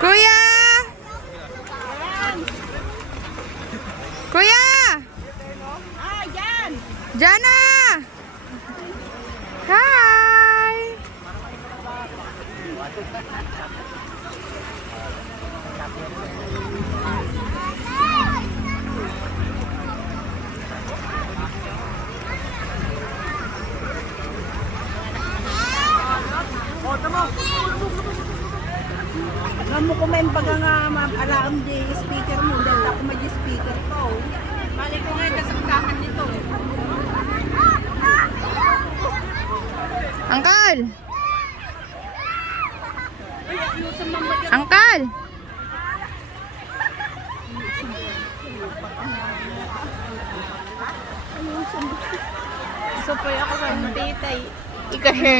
Kuya! Kuya! Ah, yan! Jana! Hi! Alam mo kung may baga nga alam di speaker mo, dahil ako may speaker ko. Balik ko ngayon kasangkahan nito. Uncle! Uncle! So, ako sa titay. Ikahe.